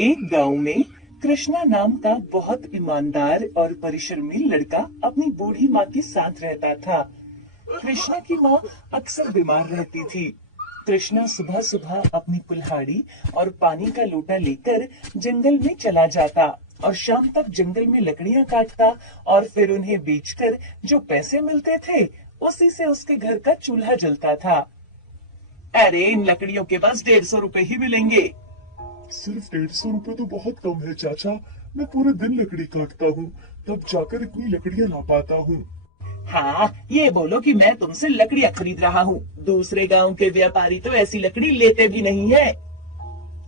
एक गांव में कृष्णा नाम का बहुत ईमानदार और परिश्रमी लड़का अपनी बूढ़ी माँ के साथ रहता था। कृष्णा की माँ अक्सर बीमार रहती थी। कृष्णा सुबह सुबह अपनी कुल्हाड़ी और पानी का लोटा लेकर जंगल में चला जाता और शाम तक जंगल में लकड़ियां काटता और फिर उन्हें बेचकर जो पैसे मिलते थे उसी से उसके घर का चूल्हा जलता था। अरे इन लकड़ियों के बस 150 रुपए ही मिलेंगे। सिर्फ 150 रुपए तो बहुत कम है चाचा। मैं पूरे दिन लकड़ी काटता हूँ, तब जाकर इतनी लकड़ियाँ ला पाता हूँ। हाँ, ये बोलो कि मैं तुमसे लकड़ियाँ खरीद रहा हूँ। दूसरे गांव के व्यापारी तो ऐसी लकड़ी लेते भी नहीं है।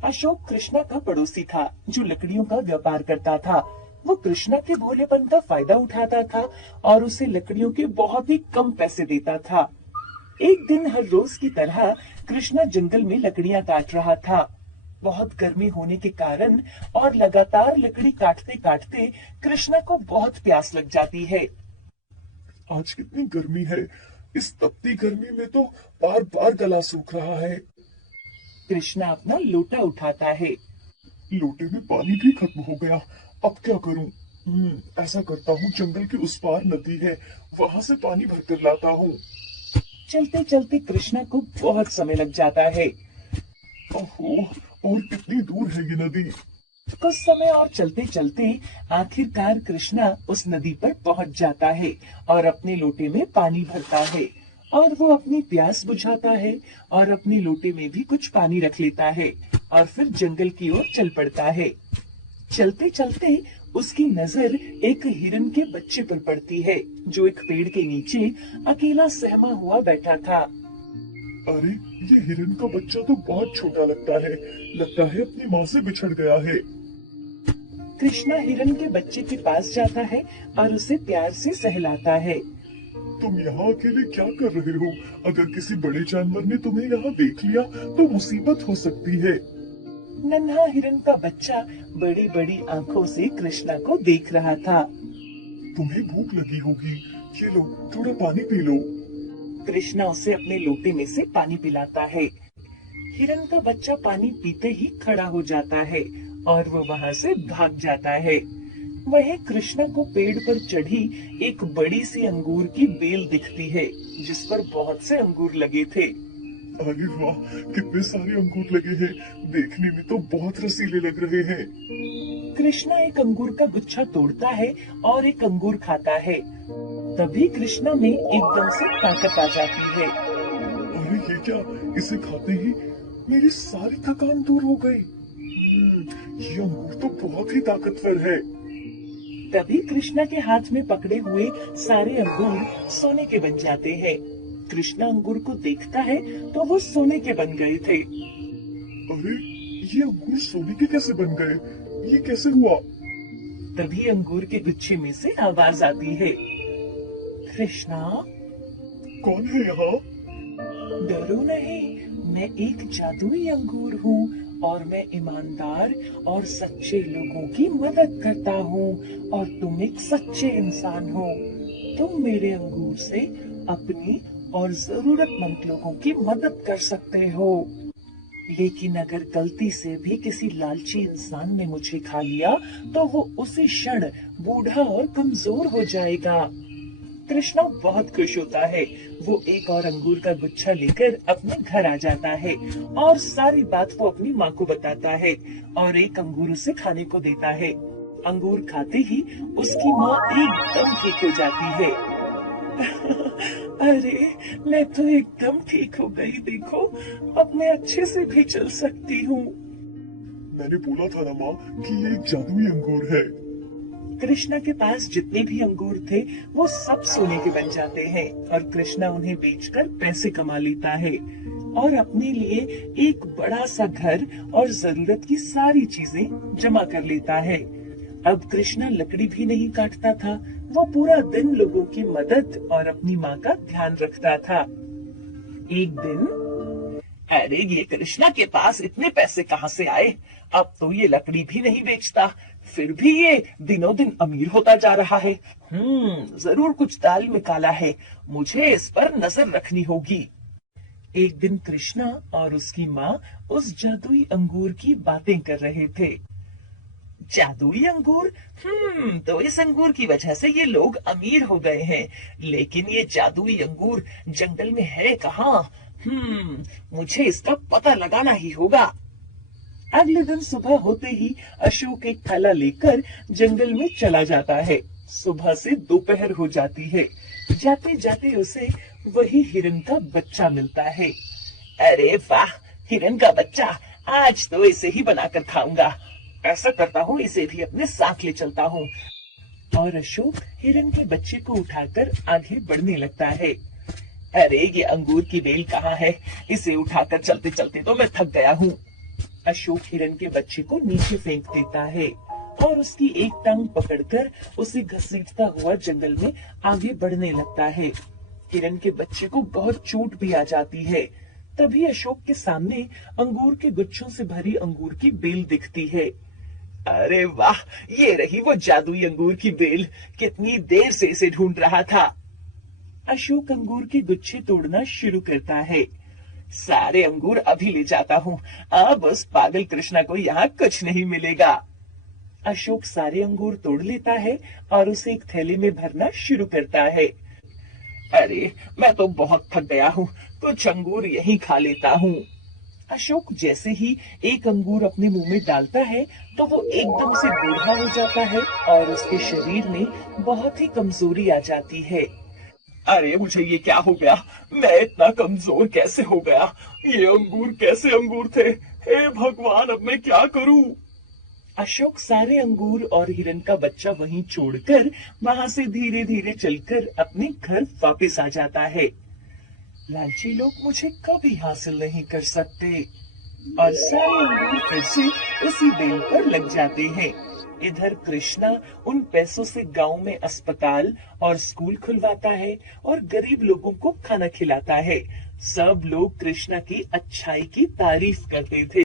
अशोक कृष्णा का पड़ोसी था जो लकड़ियों का व्यापार करता था। वो कृष्णा के भोलेपन का फायदा उठाता था और उसे लकड़ियों के बहुत ही कम पैसे देता था। एक दिन हर रोज की तरह कृष्णा जंगल में लकड़ियां काट रहा था। बहुत गर्मी होने के कारण और लगातार लकड़ी काटते काटते कृष्णा को बहुत प्यास लग जाती है। आज कितनी गर्मी है। इस तपती गर्मी में तो बार बार गला सूख रहा है। कृष्णा अपना लोटा उठाता है। लोटे में पानी भी खत्म हो गया। अब क्या करूं? ऐसा करता हूँ, जंगल के उस पार नदी है, वहां से पानी भरकर लाता हूँ। चलते चलते कृष्णा को बहुत समय लग जाता है। ओहो, और कितनी दूर है ये नदी? कुछ समय और चलते चलते आखिरकार कृष्णा उस नदी पर पहुंच जाता है और अपने लोटे में पानी भरता है और वो अपनी प्यास बुझाता है और अपने लोटे में भी कुछ पानी रख लेता है और फिर जंगल की ओर चल पड़ता है। चलते चलते उसकी नजर एक हिरन के बच्चे पर पड़ती है जो एक पेड़ के नीचे अकेला सहमा हुआ बैठा था। अरे, ये हिरन का बच्चा तो बहुत छोटा लगता है अपनी माँ से बिछड़ गया है। कृष्णा हिरन के बच्चे के पास जाता है और उसे प्यार से सहलाता है। तुम यहाँ अकेले क्या कर रहे हो? अगर किसी बड़े जानवर ने तुम्हें यहाँ देख लिया तो मुसीबत हो सकती है। नन्हा हिरन का बच्चा बड़ी बड़ी आंखों से कृष्णा को देख रहा था। तुम्हें भूख लगी होगी, ये लो, थोड़ा पानी पी लो। कृष्णा उसे अपने लोटे में से पानी पिलाता है। हिरन का बच्चा पानी पीते ही खड़ा हो जाता है और वो वहाँ से भाग जाता है। वहीं कृष्णा को पेड़ पर चढ़ी एक बड़ी सी अंगूर की बेल दिखती है जिस पर बहुत से अंगूर लगे थे। अरे वाह, कितने सारे अंगूर लगे हैं। देखने में तो बहुत रसीले लग रहे हैं। कृष्णा एक अंगूर का गुच्छा तोड़ता है और एक अंगूर खाता है। तभी कृष्णा में एकदम से ताकत आ जाती है। अरे ये क्या, इसे खाते ही मेरी सारी थकान दूर हो गई। ये अंगूर तो बहुत ही ताकतवर है। तभी कृष्णा के हाथ में पकड़े हुए सारे अंगूर सोने के बन जाते हैं। कृष्णा अंगूर को देखता है तो वो सोने के बन गए थे। अरे, ये अंगूर सोने के कैसे बन गए? ये कैसे हुआ? तभी अंगूर के गुच्छे में से आवाज आती है, कृष्णा। कौन है यहाँ? डरो नहीं, मैं एक जादुई अंगूर हूँ और मैं ईमानदार और सच्चे लोगों की मदद करता हूँ और तुम एक सच्चे इंसान हो। तुम मेरे अंगूर से अपनी और जरूरतमंद लोगों की मदद कर सकते हो। लेकिन अगर गलती से भी किसी लालची इंसान ने मुझे खा लिया तो वो उसी क्षण बूढ़ा और कमजोर हो जाएगा। कृष्णा बहुत खुश होता है। वो एक और अंगूर का गुच्छा लेकर अपने घर आ जाता है और सारी बात वो अपनी माँ को बताता है और एक अंगूर उसे खाने को देता है। अंगूर खाते ही उसकी माँ एकदम ठीक हो जाती है। अरे, मैं तो एकदम ठीक हो गई, देखो अब मैं अच्छे से भी चल सकती हूँ। मैंने बोला था ना माँ कि ये एक जादुई अंगूर है। कृष्णा के पास जितने भी अंगूर थे वो सब सोने के बन जाते हैं और कृष्णा उन्हें बेचकर पैसे कमा लेता है और अपने लिए एक बड़ा सा घर और जरूरत की सारी चीजें जमा कर लेता है। अब कृष्णा लकड़ी भी नहीं काटता था, वो पूरा दिन लोगों की मदद और अपनी माँ का ध्यान रखता था। एक दिन, अरे ये कृष्णा के पास इतने पैसे कहाँ से आए? अब तो ये लकड़ी भी नहीं बेचता, फिर भी ये दिनों दिन अमीर होता जा रहा है। जरूर कुछ दाल में काला है, मुझे इस पर नजर रखनी होगी। एक दिन कृष्णा और उसकी माँ उस जादुई अंगूर की बातें कर रहे थे। जादुई अंगूर। तो इस अंगूर की वजह से ये लोग अमीर हो गए हैं। लेकिन ये जादुई अंगूर जंगल में है कहाँ? मुझे इसका पता लगाना ही होगा। अगले दिन सुबह होते ही अशोक एक थैला लेकर जंगल में चला जाता है। सुबह से दोपहर हो जाती है। जाते जाते उसे वही हिरन का बच्चा मिलता है। अरे वाह, हिरन का बच्चा, आज तो इसे ही बनाकर खाऊंगा। ऐसा करता हूँ, इसे भी अपने साथ ले चलता हूँ। और अशोक हिरन के बच्चे को उठाकर आगे बढ़ने लगता है। अरे ये अंगूर की बेल कहाँ है? इसे उठाकर चलते चलते तो मैं थक गया हूँ। अशोक हिरन के बच्चे को नीचे फेंक देता है और उसकी एक टांग पकड़कर उसे घसीटता हुआ जंगल में आगे बढ़ने लगता है। हिरन के बच्चे को बहुत चोट भी आ जाती है। तभी अशोक के सामने अंगूर के गुच्छों से भरी अंगूर की बेल दिखती है। अरे वाह, ये रही वो जादुई अंगूर की बेल। कितनी देर से इसे ढूंढ रहा था। अशोक अंगूर के गुच्छे तोड़ना शुरू करता है। सारे अंगूर अभी ले जाता हूँ। अब उस पागल कृष्णा को यहाँ कुछ नहीं मिलेगा। अशोक सारे अंगूर तोड़ लेता है और उसे एक थैले में भरना शुरू करता है। अरे मैं तो बहुत थक गया हूँ, कुछ अंगूर यहीं खा लेता हूँ। अशोक जैसे ही एक अंगूर अपने मुंह में डालता है तो वो एकदम से बूढ़ा हो जाता है और उसके शरीर में बहुत ही कमजोरी आ जाती है। अरे मुझे ये क्या हो गया? मैं इतना कमजोर कैसे हो गया? ये अंगूर कैसे अंगूर थे? हे भगवान, अब मैं क्या करूं? अशोक सारे अंगूर और हिरन का बच्चा वहीं छोड़कर वहां से धीरे धीरे चलकर अपने घर वापस आ जाता है। लालची लोग मुझे कभी हासिल नहीं कर सकते। और सारे अंगूर फिर से उसी बेल पर लग जाते हैं। इधर कृष्णा उन पैसों से गांव में अस्पताल और स्कूल खुलवाता है और गरीब लोगों को खाना खिलाता है। सब लोग कृष्णा की अच्छाई की तारीफ करते थे।